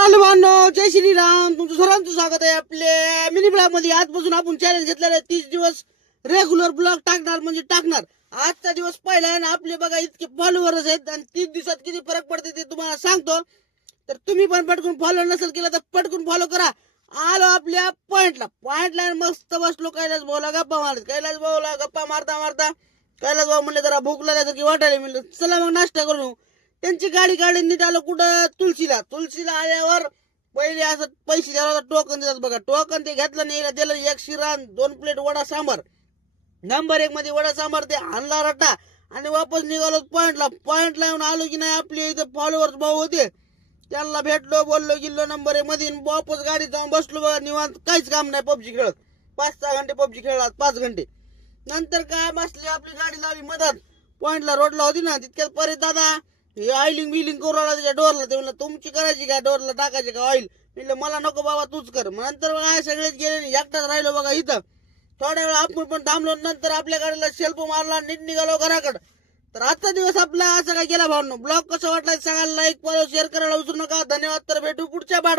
तर भावनो जय श्रीराम, तुमचं सर्वांचं स्वागत आहे आपल्या मिनी ब्लॉग मध्ये. आजपासून आपण चॅलेंज घेतलेलं आहे 30 दिवस रेग्युलर ब्लॉग टाकणार म्हणजे टाकणार. आजचा दिवस पहिला आहे आणि आपले बघा इतके फॉलोअर्स आहेत आणि 30 दिवसात किती फरक पडते ते तुम्हाला सांगतो. तर तुम्ही पण पटकून फॉलो नसेल केला तर पटकून फॉलो करा. आलो आपल्या पॉइंटला मस्त बसलो. कैलास भाऊला गप्पा मारत, कैलास भाऊला गप्पा मारता मारता कैलास भाऊ म्हणले जरा भूक लागल्यासारखी वाटायला. म्हणलं चला मग नाश्ता करून. त्यांची गाडी काढून नीट आलो कुठं तुलसीला आल्यावर पहिले असं पैसे द्यायला टोकन देतात बघा. टोकन ते घेतलं नाही, दिलं एक शिरा 2 प्लेट वडा सांबार. नंबर 1 मध्ये वडा सांबार ते आणला रट्टा आणि वापस निघालो पॉइंटला येऊन आलो की नाही आपले इथं फॉलोअर्स भाऊ होते, त्यांना भेटलो, बोललो गिल्लो. नंबर 1 मध्ये वापस गाडी जाऊन बसलो बघा निवांत. काहीच काम नाही, पबजी खेळत 5-6 घंटे पबजी खेळलात 5 घंटे. नंतर काय बसली आपली गाडी लावली मधात पॉइंटला रोडला होती ना तितक्यात परत दादा हे ऑइलिंग बिलिंग करू राहिला त्याच्या डोरला. ते म्हणलं तुमची करायची का, डोरला टाकायची का ऑइल? म्हणलं मला नको बाबा तूच कर. नंतर काय सगळेच गेले, एकटाच राहिलो बघा इथं. थोड्या वेळा आपण पण थांबलो. नंतर आपल्या गाडीला सेल्फ मारला, नीट निघालो घराकडे. तर आजचा दिवस आपला असं काय गेला भावनो. ब्लॉग कसा वाटला सांगायला, लाईक फॉलो शेअर करायला विसरू नका. धन्यवाद. तर भेटू पुढच्या पार्ट मध्ये.